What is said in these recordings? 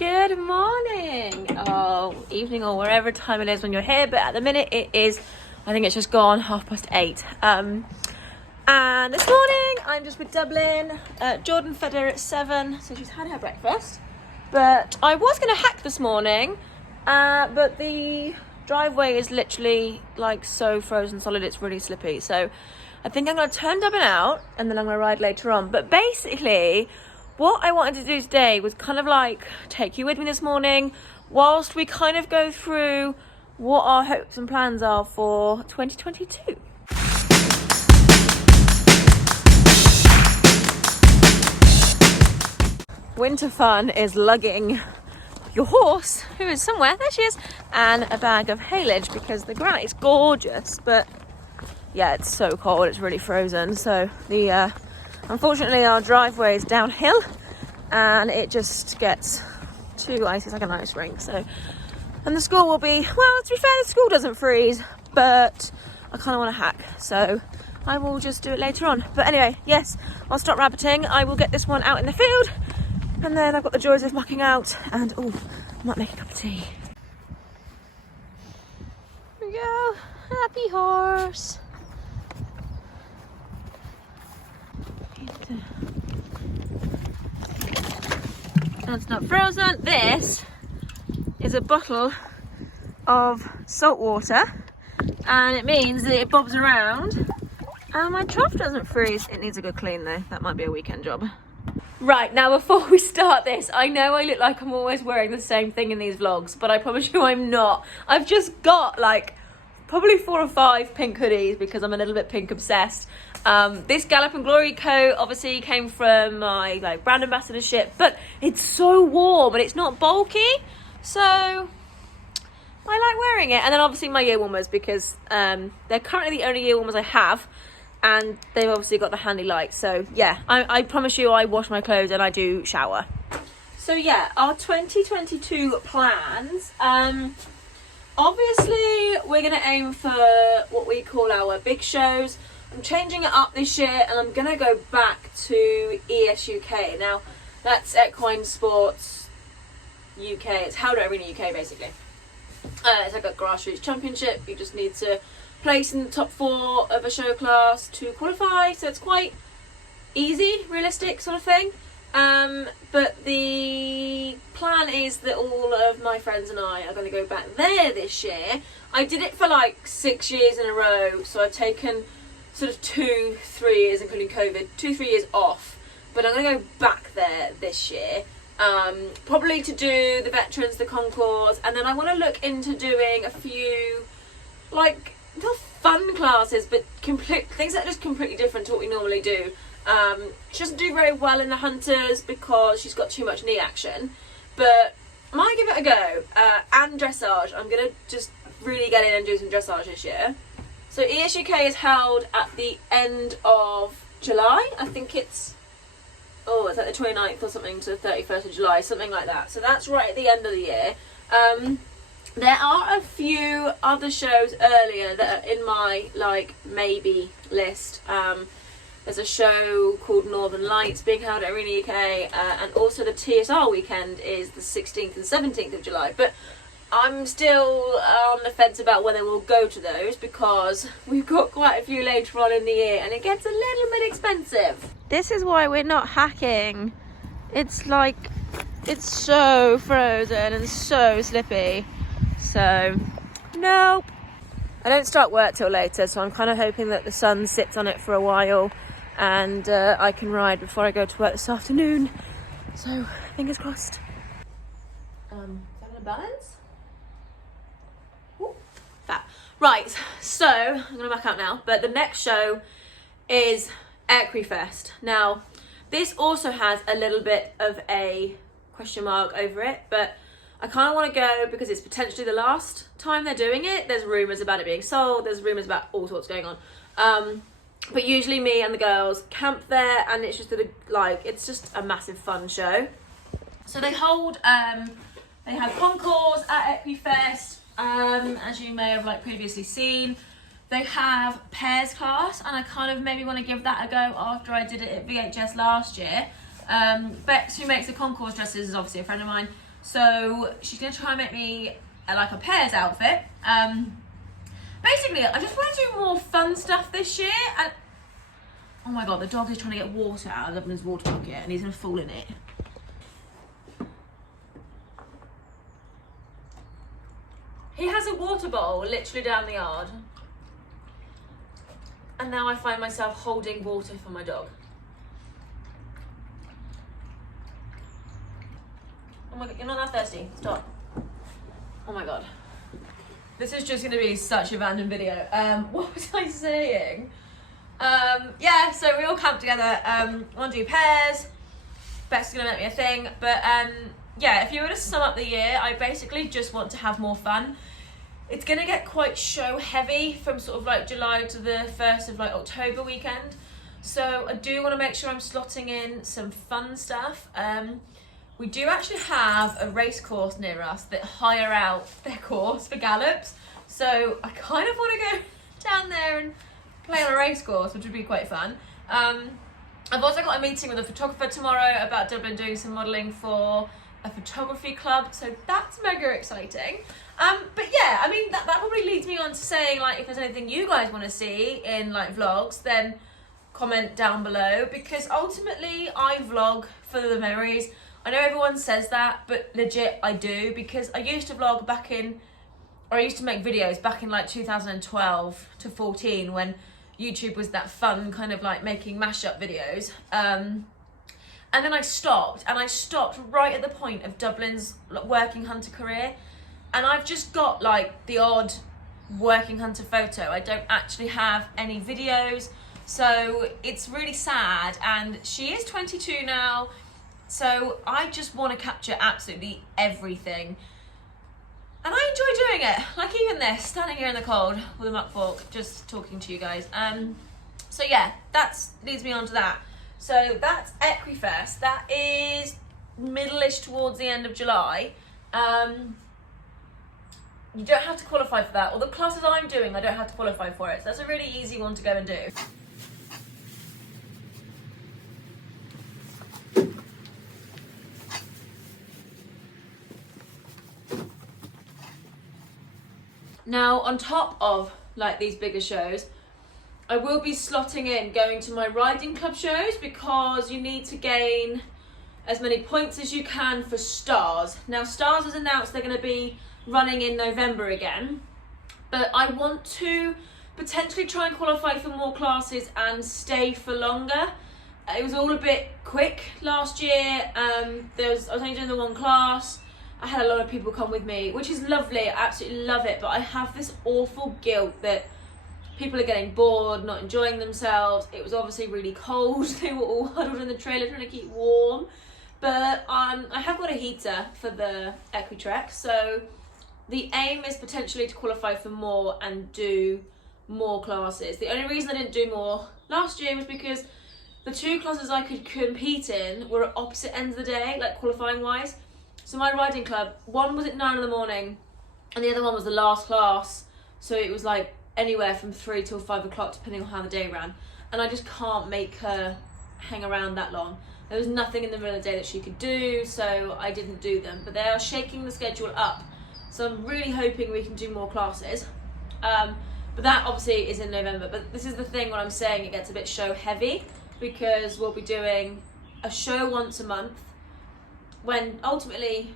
Good morning, or evening, or wherever time it is when you're here, but at the minute it is, I think it's just gone 8:30. And this morning I'm just with Dublin. Jordan fed her at 7, so she's had her breakfast. But I was going to hack this morning, but the driveway is literally like so frozen solid, it's really slippy. So I think I'm going to turn Dublin out and then I'm going to ride later on. But basically, what I wanted to do today was kind of like take you with me this morning whilst we kind of go through what our hopes and plans are for 2022. Winter fun is lugging your horse, who is somewhere, there she is, and a bag of haylage because the ground is gorgeous, but yeah, it's so cold, it's really frozen. So the unfortunately our driveway is downhill and it just gets too icy. It's like an ice rink. So, and the school will be, well, to be fair, the school doesn't freeze, but I kind of want to hack, so I will just do it later on. But anyway, yes, I'll stop rabbiting. I will get this one out in the field, and then I've got the joys of mucking out, and oh, I might make a cup of tea. Here we go, happy horse. That's not frozen. This is a bottle of salt water, and it means that it bobs around and my trough doesn't freeze. It needs a good clean though. That might be a weekend job. Right, now before we start this, I know I look like I'm always wearing the same thing in these vlogs, but I promise you I'm not. I've just got like probably 4 or 5 pink hoodies because I'm a little bit pink obsessed. This Gallop and Glory coat obviously came from my like brand ambassadorship, but it's so warm and it's not bulky, so I like wearing it. And then obviously my ear warmers because they're currently the only ear warmers I have, and they've obviously got the handy light. So yeah, I promise you I wash my clothes and I do shower. So yeah, our 2022 plans. Obviously, we're going to aim for what we call our big shows. I'm changing it up this year and I'm going to go back to ESUK. Now, that's Equine Sports UK. It's held over in the UK, basically. It's like a grassroots championship. You just need to place in the top 4 of a show class to qualify. So it's quite easy, realistic sort of thing. But the plan is that all of my friends and I are going to go back there this year. I did it for like 6 years in a row, so I've taken sort of 2-3 years, including COVID, 2-3 years off, but I'm going to go back there this year, probably to do the veterans, the concours, and then I want to look into doing a few, like, not fun classes, but things that are just completely different to what we normally do. She doesn't do very well in the hunters because she's got too much knee action, but I might give it a go. And dressage, I'm going to just really get in and do some dressage this year. So ESUK is held at the end of July. I think it's like the 29th or something to the 31st of July, something like that. So that's right at the end of the year. There are a few other shows earlier that are in my like maybe list. There's a show called Northern Lights being held at Arena UK, and also the TSR weekend is the 16th and 17th of July. But I'm still on the fence about whether we'll go to those because we've got quite a few later on in the year and it gets a little bit expensive. This is why we're not hacking. It's like, it's so frozen and so slippy. So, nope. I don't start work till later, so I'm kind of hoping that the sun sits on it for a while and I can ride before I go to work this afternoon. So, fingers crossed. Is that a balance? Ooh, fab. Right, so I'm going to back out now, but the next show is Ecrefest. Now, this also has a little bit of a question mark over it, but I kind of want to go because it's potentially the last time they're doing it. There's rumours about it being sold. There's rumours about all sorts going on. But usually me and the girls camp there, and it's just it's just a massive fun show. So they hold, they have concours at Ecrefest, as you may have like previously seen. They have pairs class, and I kind of maybe want to give that a go after I did it at VHS last year. Bex, who makes the concours dresses, is obviously a friend of mine. So she's gonna try and make me like a pairs outfit. Basically, I just want to do more fun stuff this year. And oh my god, the dog is trying to get water out of Dublin's water bucket and he's gonna fall in it. He has a water bottle literally down the yard. And now I find myself holding water for my dog. Oh my god, you're not that thirsty. Stop. Oh my god. This is just going to be such a random video. What was I saying? Yeah, so we all camp together. Want to do pairs. Beck's going to make me a thing. But yeah, if you were to sum up the year, I basically just want to have more fun. It's going to get quite show heavy from sort of like July to the 1st of like October weekend. So I do want to make sure I'm slotting in some fun stuff. We do actually have a race course near us that hire out their course for gallops. So I kind of want to go down there and play on a race course, which would be quite fun. I've also got a meeting with a photographer tomorrow about Dublin doing some modelling for a photography club. So that's mega exciting. But yeah, I mean, that probably leads me on to saying, like, if there's anything you guys want to see in like vlogs, then comment down below, because ultimately I vlog for the memories. I know everyone says that, but legit I do, because I used to vlog back in, or I used to make videos back in like 2012 to 14 when YouTube was that fun kind of like making mashup videos. And then I stopped, and I stopped right at the point of Dublin's working hunter career. And I've just got like the odd working hunter photo. I don't actually have any videos. So it's really sad, and she is 22 now. So I just want to capture absolutely everything. And I enjoy doing it. Like even this, standing here in the cold with a muck fork, just talking to you guys. So yeah, that leads me on to that. So that's Ecrefest. That is middle-ish towards the end of July. You don't have to qualify for that. All the classes I'm doing, I don't have to qualify for it. So that's a really easy one to go and do. Now, on top of like these bigger shows, I will be slotting in going to my riding club shows, because you need to gain as many points as you can for Stars. Now, Stars has announced they're going to be running in November again, but I want to potentially try and qualify for more classes and stay for longer. It was all a bit quick last year. I was only doing the one class. I had a lot of people come with me, which is lovely. I absolutely love it, but I have this awful guilt that people are getting bored, not enjoying themselves. It was obviously really cold. They were all huddled in the trailer trying to keep warm. But I have got a heater for the Equitrek, so the aim is potentially to qualify for more and do more classes. The only reason I didn't do more last year was because the two classes I could compete in were at opposite ends of the day, like qualifying wise. So my riding club, one was at 9 in the morning and the other one was the last class. So it was like anywhere from 3 till 5 o'clock, depending on how the day ran. And I just can't make her hang around that long. There was nothing in the middle of the day that she could do, so I didn't do them. But they are shaking the schedule up. So I'm really hoping we can do more classes. But that obviously is in November. But this is the thing when I'm saying it gets a bit show heavy, because we'll be doing a show once a month, when ultimately,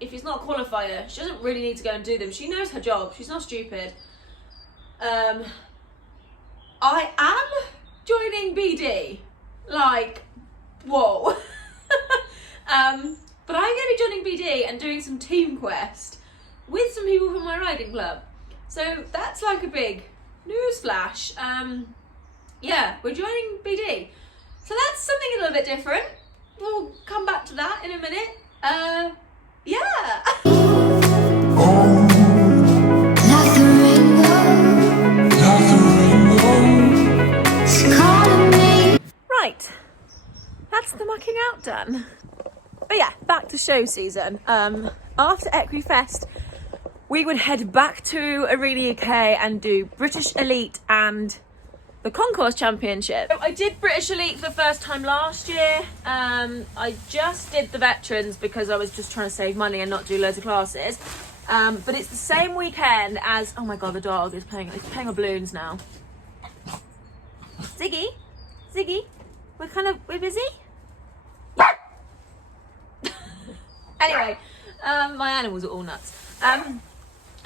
if it's not a qualifier, she doesn't really need to go and do them. She knows her job. She's not stupid. I am joining BD. Like, whoa. But I'm going to be joining BD and doing some team quest with some people from my riding club. So that's like a big news flash. Yeah, we're joining BD. So that's something a little bit different. We'll come back to that in a minute. Yeah. Right, that's the mucking out done. But yeah, back to show season. After Ecrefest, we would head back to Arena UK and do British Elite and the Concourse Championship. I did British Elite for the first time last year. I just did the Veterans because I was just trying to save money and not do loads of classes. But it's the same weekend as, oh my god, the dog is playing with balloons now. Ziggy, we're busy? Yeah. Anyway, my animals are all nuts. I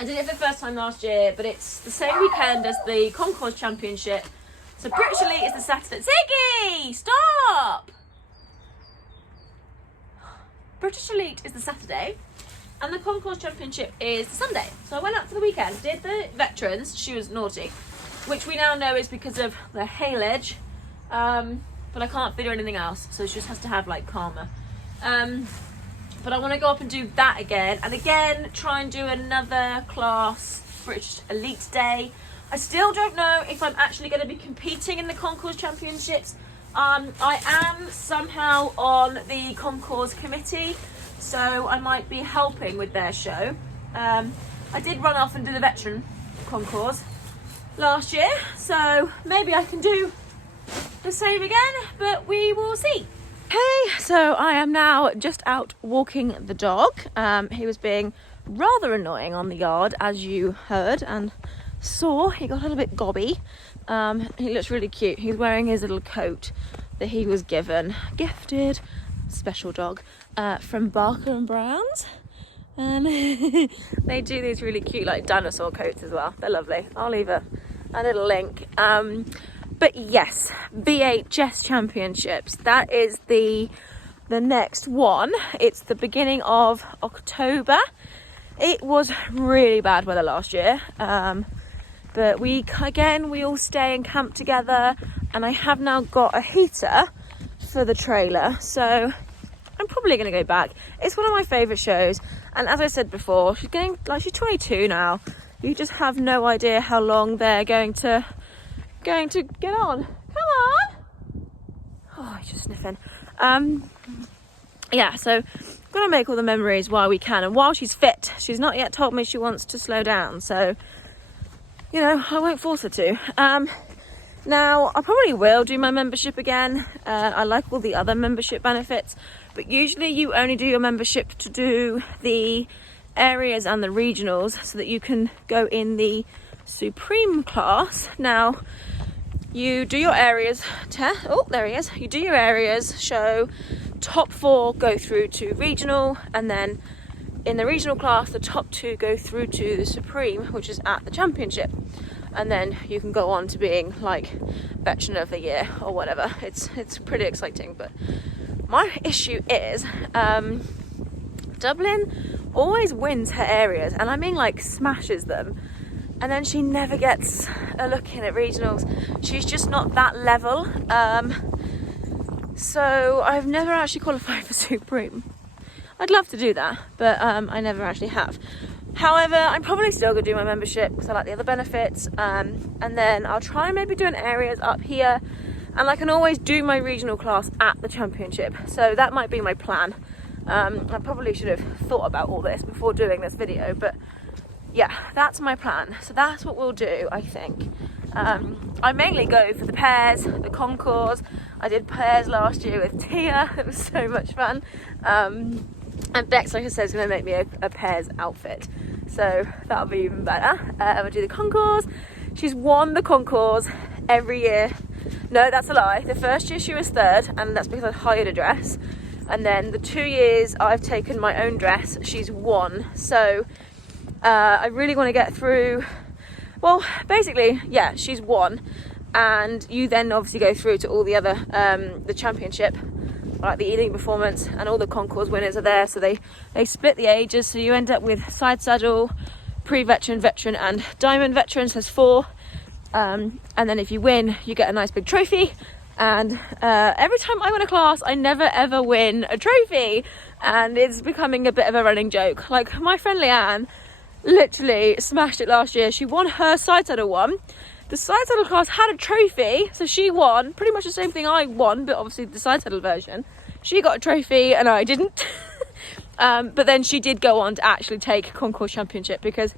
did it for the first time last year, but it's the same weekend as the Concourse Championship. So British Elite is the Saturday. Ziggy, stop! British Elite is the Saturday, and the Concourse Championship is the Sunday. So I went out for the weekend, did the Veterans, she was naughty, which we now know is because of the haylage, but I can't feed her anything else, so she just has to have like Karma. But I want to go up and do that again, and again try and do another class British Elite Day. I still don't know if I'm actually going to be competing in the Concourse Championships. I am somehow on the Concourse committee, so I might be helping with their show. I did run off and do the Veteran Concourse last year, so maybe I can do the same again, but we will see. Hey, so I am now just out walking the dog. He was being rather annoying on the yard, as you heard and saw. He got a little bit gobby. He looks really cute. He's wearing his little coat that he was gifted, special dog, from Barker and Brown's. And they do these really cute like dinosaur coats as well. They're lovely. I'll leave a little link. But yes, VHS Championships, that is the next one. It's the beginning of October. It was really bad weather last year, but we all stay and camp together, and I have now got a heater for the trailer, so I'm probably going to go back. It's one of my favourite shows, and as I said before, she's 22 now. You just have no idea how long they're going to get on. Come on. Oh, he's just sniffing. Yeah, so gonna make all the memories while we can, and while she's fit. She's not yet told me she wants to slow down, so you know, I won't force her to. Now I probably will do my membership again. I like all the other membership benefits, but usually you only do your membership to do the areas and the regionals so that you can go in the Supreme class. Now you do your areas oh, there he is. You do your areas show, top 4 go through to regional, and then in the regional class the top 2 go through to the Supreme, which is at the championship, and then you can go on to being like Veteran of the Year or whatever. It's pretty exciting, but my issue is Dublin always wins her areas, and I mean like smashes them, and then she never gets a look in at regionals. She's just not that level. So I've never actually qualified for Supreme. I'd love to do that, but I never actually have. However, I'm probably still going to do my membership because I like the other benefits. And then I'll try and maybe do an areas up here. And I can always do my regional class at the championship. So that might be my plan. I probably should have thought about all this before doing this video, but yeah, that's my plan. So that's what we'll do, I think. I mainly go for the pairs, the concours. I did pairs last year with Tia. It was so much fun. And Bex, like I said, is going to make me a pairs outfit. So that'll be even better. I'll do the concours. She's won the concours every year. No, that's a lie. The first year she was 3rd, and that's because I hired a dress. And then the 2 years I've taken my own dress, she's won. So I really want to get through. Well, basically, yeah, she's won, and you then obviously go through to all the other the championship, like the eating performance, and all the concours winners are there. So they split the ages, so you end up with side saddle, pre-veteran, veteran, and diamond veterans. There's 4, and then if you win, you get a nice big trophy. And every time I win a class, I never ever win a trophy, and it's becoming a bit of a running joke. Like my friend Leanne literally smashed it last year. She won her side saddle one. The side saddle class had a trophy, so she won pretty much the same thing I won, but obviously the side saddle version. She got a trophy and I didn't. But then she did go on to actually take concourse champion because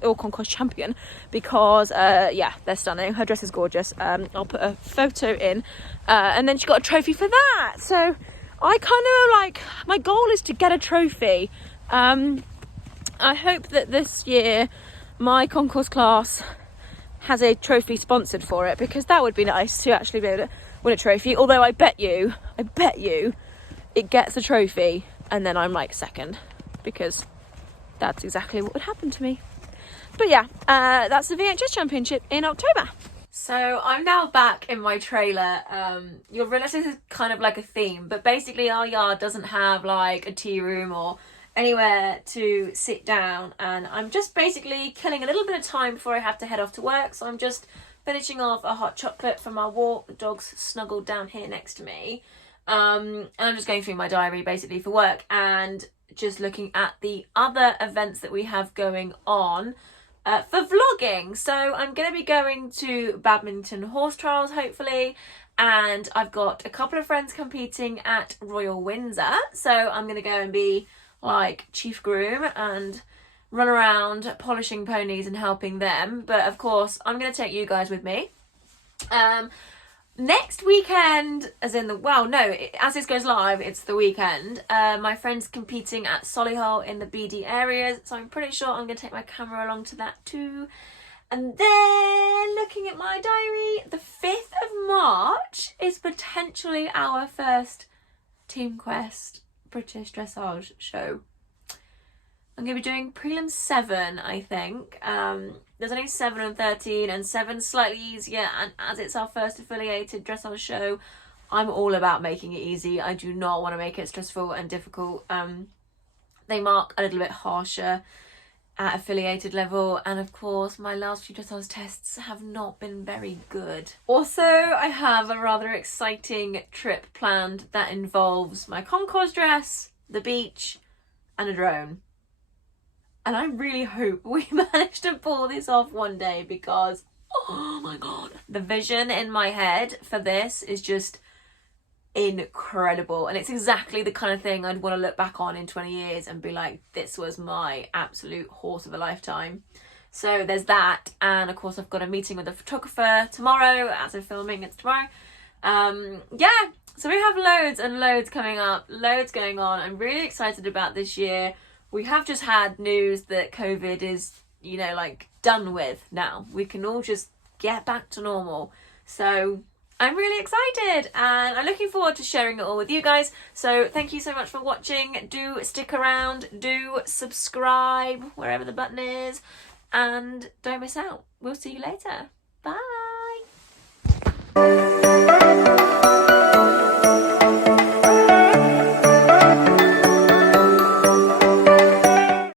yeah, they're stunning. Her dress is gorgeous. I'll put a photo in, and then she got a trophy for that. So I kind of like, my goal is to get a trophy. I hope that this year my concourse class has a trophy sponsored for it, because that would be nice to actually be able to win a trophy. Although I bet you it gets a trophy and then I'm like second, because that's exactly what would happen to me. But yeah, that's the VHS Championship in October. So I'm now back in my trailer. You'll realise this is kind of like a theme, but basically our yard doesn't have like a tea room or anywhere to sit down, and I'm just basically killing a little bit of time before I have to head off to work. So I'm just finishing off a hot chocolate from our walk. The dog's snuggled down here next to me. And I'm just going through my diary basically for work and just looking at the other events that we have going on for vlogging. So I'm going to be going to badminton horse trials hopefully, and I've got a couple of friends competing at Royal Windsor, so I'm going to go and be like chief groom and run around polishing ponies and helping them. But of course I'm going to take you guys with me. Next weekend, as in as this goes live, it's the weekend. My friend's competing at Solihull in the BD areas, so I'm pretty sure I'm going to take my camera along to that too. And then, looking at my diary, the 5th of March is potentially our first Team Quest British Dressage show. I'm going to be doing prelim 7, I think. There's only 7 and 13, and 7's slightly easier, and as it's our first affiliated dressage show, I'm all about making it easy. I do not want to make it stressful and difficult. They mark a little bit harsher at affiliated level, and of course my last few dressage tests have not been very good. Also, I have a rather exciting trip planned that involves my concourse dress, the beach, and a drone. And I really hope we manage to pull this off one day, because oh my god, the vision in my head for this is just incredible, and it's exactly the kind of thing I'd want to look back on in 20 years and be like, this was my absolute horse of a lifetime. So there's that, and of course I've got a meeting with a photographer tomorrow. As I'm filming, it's tomorrow. Yeah, so we have loads and loads coming up, loads going on. I'm really excited about this year. We have just had news that COVID is, like done with now. We can all just get back to normal. So I'm really excited, and I'm looking forward to sharing it all with you guys. So thank you so much for watching. Do stick around, do subscribe wherever the button is, and don't miss out. We'll see you later. Bye.